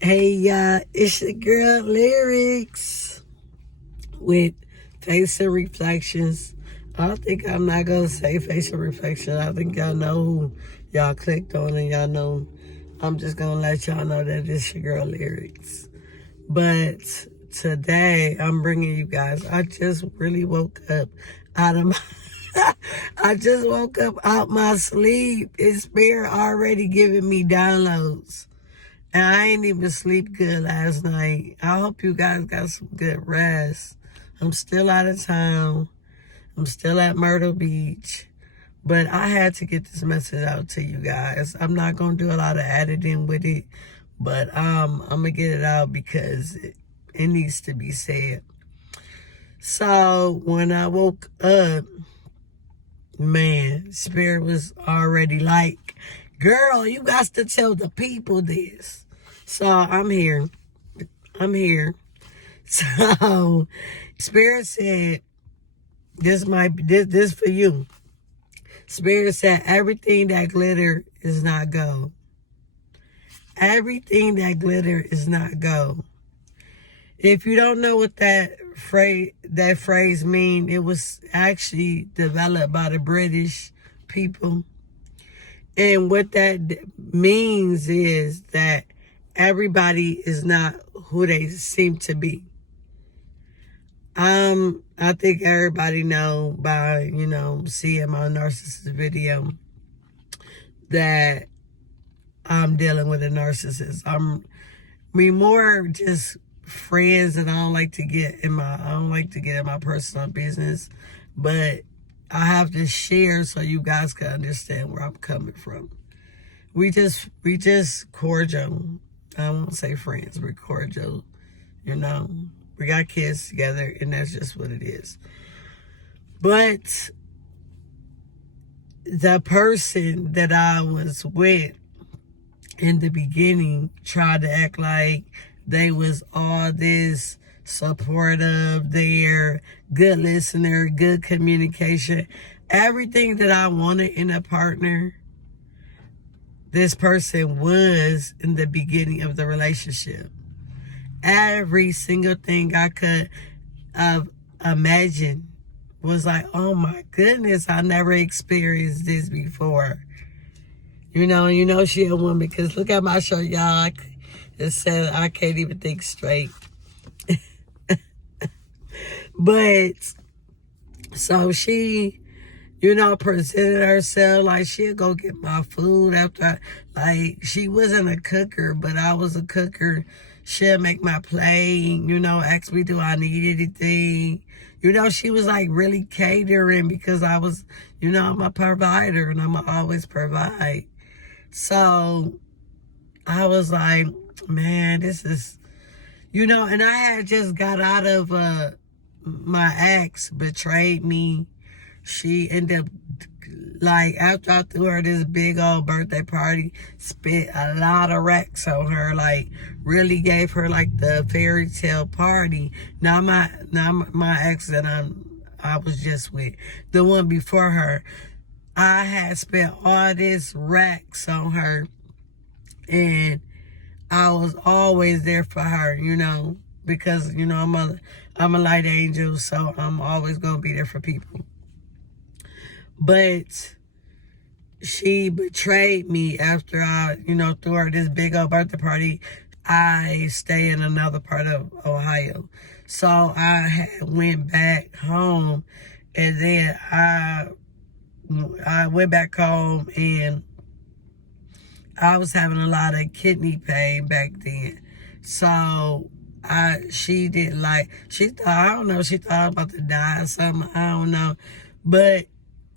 Hey y'all, it's your girl Lyrics with Facial Reflections. I think I'm not gonna say facial reflection. I think y'all know who y'all clicked on and y'all know. I'm just gonna let y'all know that it's your girl Lyrics. But today I'm bringing you guys. I just really woke up out of my. I just woke up out my sleep. It's Spirit already giving me downloads. And I ain't even sleep good last night. I hope you guys got some good rest. I'm still out of town. I'm still at Myrtle Beach. But I had to get this message out to you guys. I'm not going to do a lot of editing with it. But I'm going to get it out because it needs to be said. So when I woke up, man, Spirit was already like, girl, you got to tell the people this. So I'm here. So Spirit said, this might be this for you. Spirit said, everything that glitter is not gold. Everything that glitter is not gold. If you don't know what that phrase mean, it was actually developed by the British people. And what that means is that everybody is not who they seem to be. I think everybody know by, seeing my narcissist video that I'm dealing with a narcissist. We more just friends, and I don't like to get in my personal business, but I have to share so you guys can understand where I'm coming from. We just cordial. I won't say friends, we're cordial, We got kids together, and that's just what it is. But the person that I was with in the beginning tried to act like they was all this supportive, they're good listener, good communication. Everything that I wanted in a partner, this person was in the beginning of the relationship. Every single thing I could imagine was like, oh my goodness, I never experienced this before. She a woman because look at my shirt, y'all. It said I can't even think straight. But so she, presented herself like she'll go get my food after she wasn't a cooker, but I was a cooker. She'll make my plate, ask me, do I need anything? She was like really catering because I was, I'm a provider and I'm always provide. So I was like, man, this is, and I had just got out of, my ex betrayed me. She ended up, after I threw her this big old birthday party, spent a lot of racks on her, really gave her the fairy tale party. Not my ex that I was just with, the one before her. I had spent all this racks on her, and I was always there for her, because I'm a light angel, so I'm always gonna be there for people. But she betrayed me after I, threw her this big old birthday party. I stay in another part of Ohio. So I went back home, and then I went back home, and I was having a lot of kidney pain back then. So she didn't she thought, I don't know, she thought I was about to die or something. I don't know. But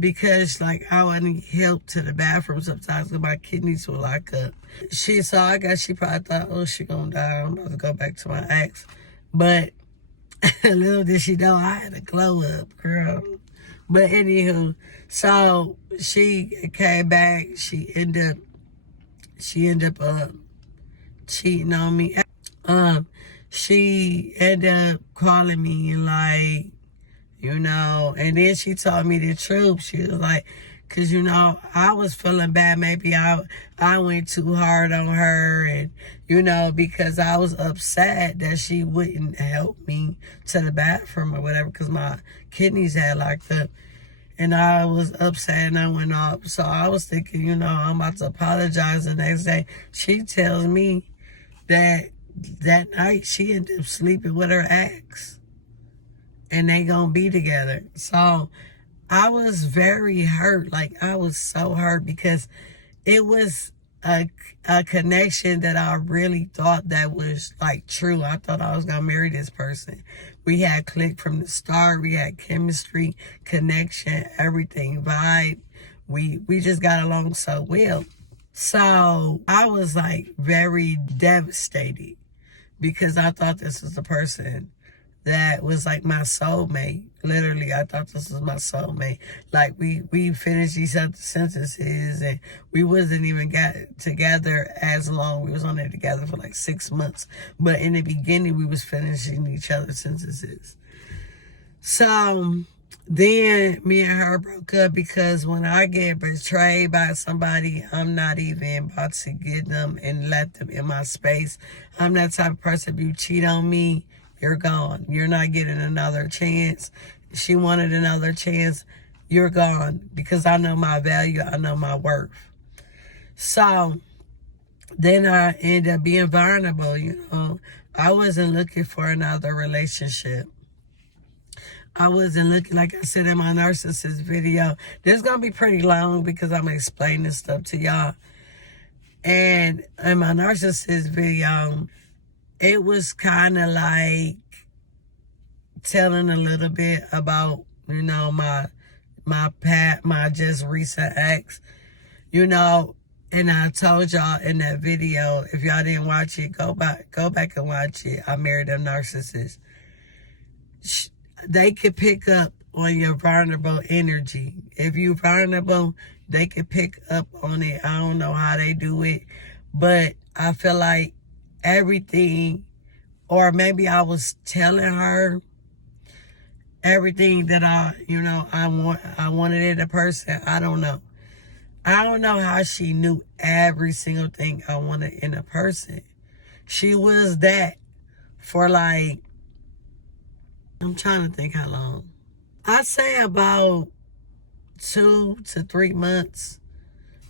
because I wouldn't help to the bathroom sometimes because my kidneys will lock up. I guess she probably thought, oh, she gonna die. I'm about to go back to my ex. But little did she know I had a glow up, girl. But anywho, so she came back. She ended up cheating on me. She ended up calling me and then she told me the truth. She was like, Cause I was feeling bad. Maybe I went too hard on her, and because I was upset that she wouldn't help me to the bathroom or whatever, cause my kidneys had locked up, and I was upset and I went off. So I was thinking, I'm about to apologize. The next day, she tells me that night she ended up sleeping with her ex, and they gonna be together. So I was very hurt. Like, I was so hurt because it was a connection that I really thought that was like true. I thought I was gonna marry this person. We had clicked from the start. We had chemistry, connection, everything, vibe. We just got along so well. So I was like very devastated because I thought this was the person that was like my soulmate. Literally, I thought this was my soulmate. Like, we finished each other's sentences, and we wasn't even got together as long. We was on there together for like 6 months. But in the beginning, we was finishing each other's sentences. So then me and her broke up because when I get betrayed by somebody, I'm not even about to get them and let them in my space. I'm that type of person. If you cheat on me, you're gone. You're not getting another chance. She wanted another chance. You're gone, because I know my value. I know my worth. So then I ended up being vulnerable. I wasn't looking for another relationship. I wasn't looking, like I said in my narcissist video. This is going to be pretty long because I'm explaining stuff to y'all. And in my narcissist video, it was kind of like telling a little bit about, my just recent ex, and I told y'all in that video, if y'all didn't watch it, go back and watch it. I married a narcissist. They could pick up on your vulnerable energy. If you're vulnerable, they could pick up on it. I don't know how they do it, but I feel like everything, or maybe I was telling her everything that I wanted in a person. I don't know. I don't know how she knew every single thing I wanted in a person. She was that for like, I'm trying to think how long. I'd say about 2 to 3 months.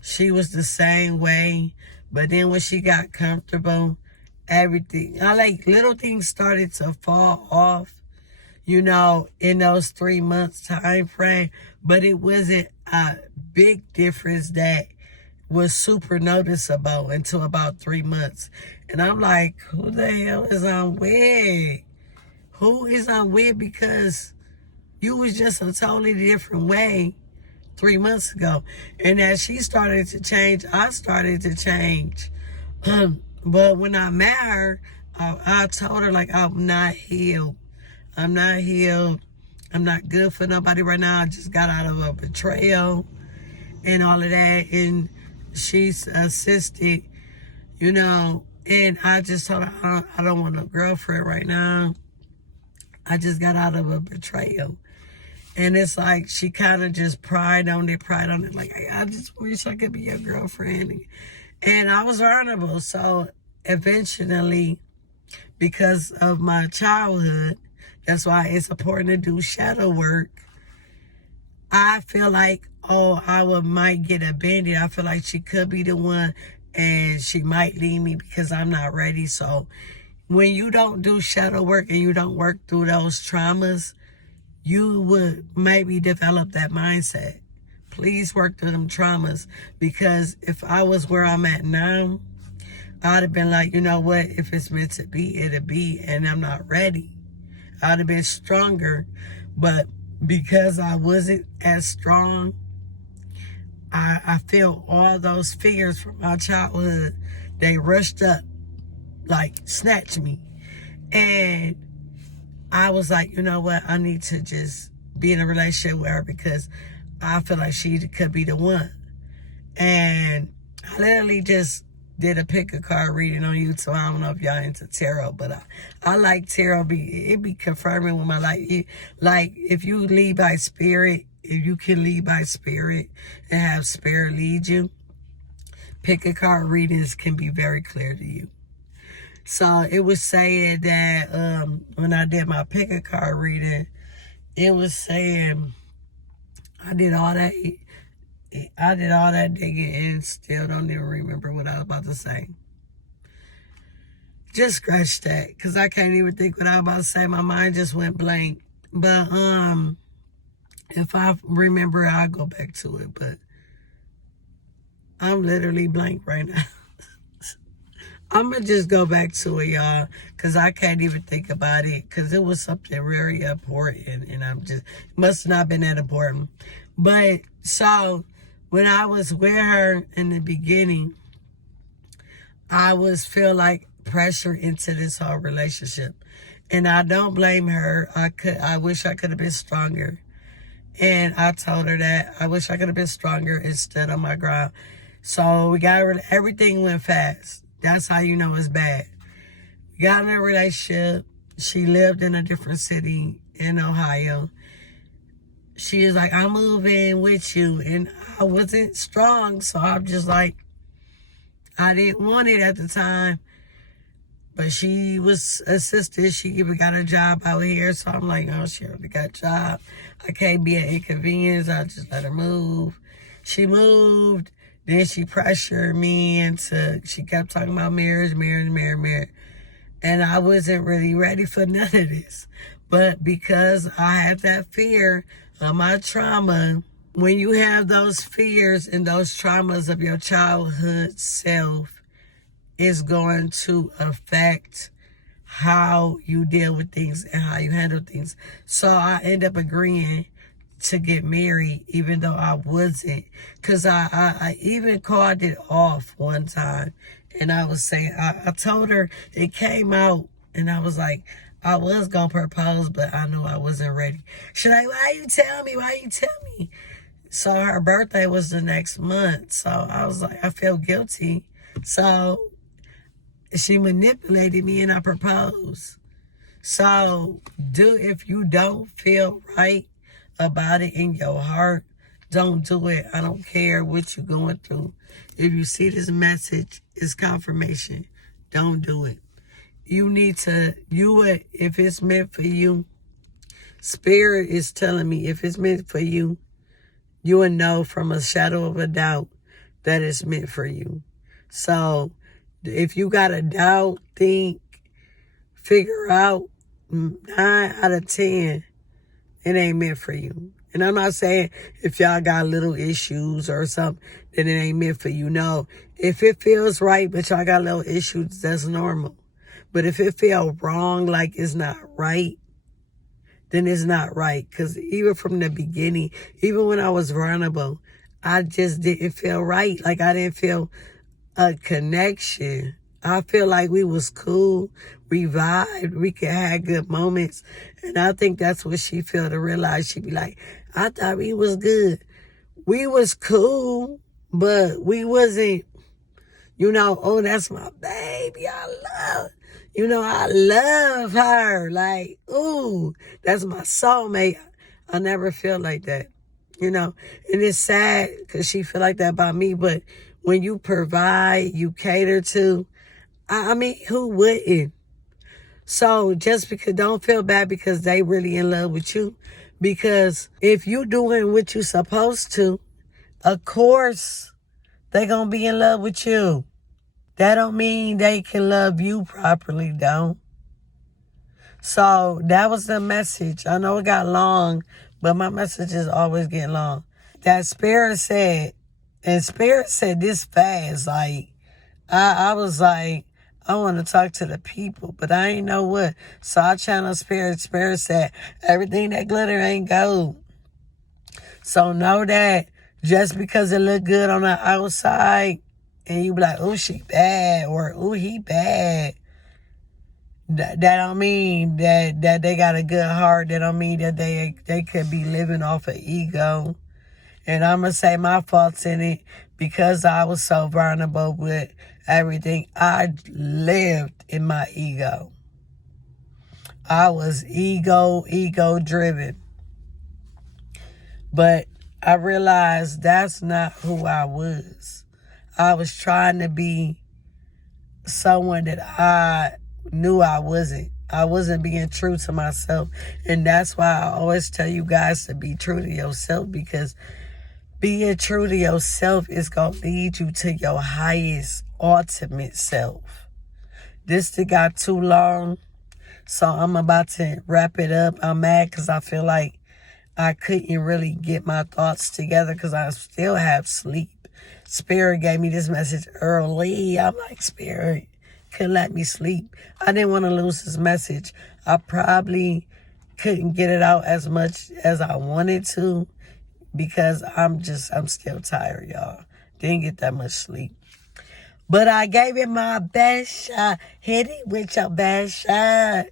She was the same way. But then when she got comfortable, everything, little things started to fall off, in those 3 months time frame. But it wasn't a big difference that was super noticeable until about 3 months. And I'm like, who the hell is I'm with? Who is I'm with? Because you was just a totally different way 3 months ago. And as she started to change, I started to change. But when I met her, I told her, like, I'm not healed. I'm not healed. I'm not good for nobody right now. I just got out of a betrayal and all of that. And she's assisted, and I just told her, I don't want a girlfriend right now. I just got out of a betrayal. And it's like she kind of just pride on it. Like, I just wish I could be your girlfriend. And I was vulnerable. So eventually, because of my childhood, that's why it's important to do shadow work. I feel like, might get abandoned. I feel like she could be the one, and she might leave me because I'm not ready. So when you don't do shadow work and you don't work through those traumas, you would maybe develop that mindset. Please work through them traumas, because if I was where I'm at now, I'd have been like, you know what? If it's meant to be, it'll be, and I'm not ready. I'd have been stronger, but because I wasn't as strong, I felt all those fears from my childhood. They rushed up, like snatched me. And I was like, you know what? I need to just be in a relationship with her because I feel like she could be the one. And I literally just did a pick a card reading on YouTube. I don't know if y'all into tarot, but I like tarot. It be confirming with my life. Like, if you lead by spirit if you can lead by spirit and have spirit lead you, pick a card readings can be very clear to you. So it was saying that when I did my pick a card reading, it was saying I did all that digging and still don't even remember what I was about to say. Just scratch that, because I can't even think what I was about to say. My mind just went blank. But if I remember, I'll go back to it. But I'm literally blank right now. I'm going to just go back to it, y'all, because I can't even think about it, because it was something very important, and it must not have been that important. But, so, when I was with her in the beginning, I feel like pressure into this whole relationship. And I don't blame her. I wish I could have been stronger. And I told her that I wish I could have been stronger and stood on my ground. So we got everything went fast. That's how you know it's bad. We got in a relationship. She lived in a different city in Ohio. She was like, I'm moving with you. And I wasn't strong. So I'm just like, I didn't want it at the time. But she was assisted. She even got a job out here. So I'm like, oh, she already got a job. I can't be an inconvenience. I just let her move. She moved. Then she pressured me into, she kept talking about marriage. And I wasn't really ready for none of this. But because I had that fear of my trauma, when you have those fears and those traumas of your childhood self, it's going to affect how you deal with things and how you handle things. So I end up agreeing to get married, even though I wasn't. Because I even called it off one time. And I was saying, I told her, it came out, and I was like, I was going to propose, but I knew I wasn't ready. She's like, why you tell me? So her birthday was the next month. So I was like, I feel guilty. So she manipulated me and I proposed. So if you don't feel right about it in your heart, don't do it. I don't care what you're going through. If you see this message, it's confirmation. Don't do it. You need to, if it's meant for you, Spirit is telling me if it's meant for you, you will know from a shadow of a doubt that it's meant for you. So if you got a doubt, figure out 9 out of 10, it ain't meant for you. And I'm not saying if y'all got little issues or something, then it ain't meant for you. No, if it feels right, but y'all got little issues, that's normal. But if it feels wrong, like it's not right, then it's not right. Because even from the beginning, even when I was vulnerable, I just didn't feel right. Like I didn't feel a connection. I feel like we was cool, we vibed, we could have good moments. And I think that's what she failed to realize. She be like, I thought we was good. We was cool, but we wasn't, oh, that's my baby. I love her. Like, ooh, that's my soulmate. I never feel like that, And it's sad because she feel like that about me, but when you provide, you cater to, I mean, who wouldn't? So just because, don't feel bad because they really in love with you. Because if you doing what you supposed to, of course, they gonna be in love with you. That don't mean they can love you properly, though. So that was the message. I know it got long, but my message is always getting long. That Spirit said, and Spirit said this fast, like, I was like, I want to talk to the people, but I ain't know what. So I channeled Spirit. Spirit said, everything that glitter ain't gold. So know that just because it look good on the outside, and you be like, oh, she bad, or oh, he bad, that don't mean that they got a good heart. That don't mean that they could be living off of ego. And I'm going to say my fault's in it because I was so vulnerable with everything. I lived in my ego. I was ego driven. But I realized that's not who I was. I was trying to be someone that I knew I wasn't. I wasn't being true to myself. And that's why I always tell you guys to be true to yourself, because being true to yourself is going to lead you to your highest, ultimate self. This thing got too long, so I'm about to wrap it up. I'm mad because I feel like I couldn't really get my thoughts together because I still have sleep. Spirit gave me this message early. I'm like, Spirit, couldn't let me sleep. I didn't want to lose this message. I probably couldn't get it out as much as I wanted to because I'm still tired, y'all. Didn't get that much sleep. But I gave it my best shot. Hit it with your best shot.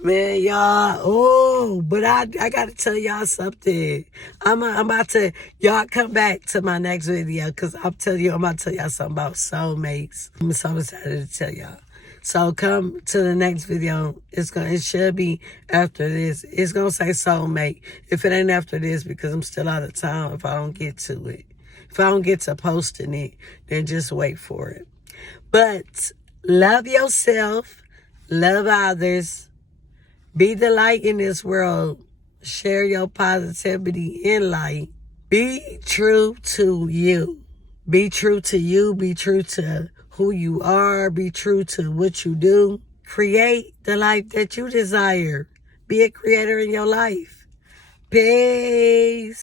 Man, y'all. Oh, but I got to tell y'all something. I'm about to, y'all come back to my next video because I'm about to tell y'all something about soulmates. I'm so excited to tell y'all. So come to the next video. It should be after this. It's going to say soulmate. If it ain't after this, because I'm still out of town if I don't get to it. If I don't get to posting it, then just wait for it. But love yourself. Love others. Be the light in this world. Share your positivity in light. Be true to you. Be true to you. Be true to who you are. Be true to what you do. Create the life that you desire. Be a creator in your life. Peace.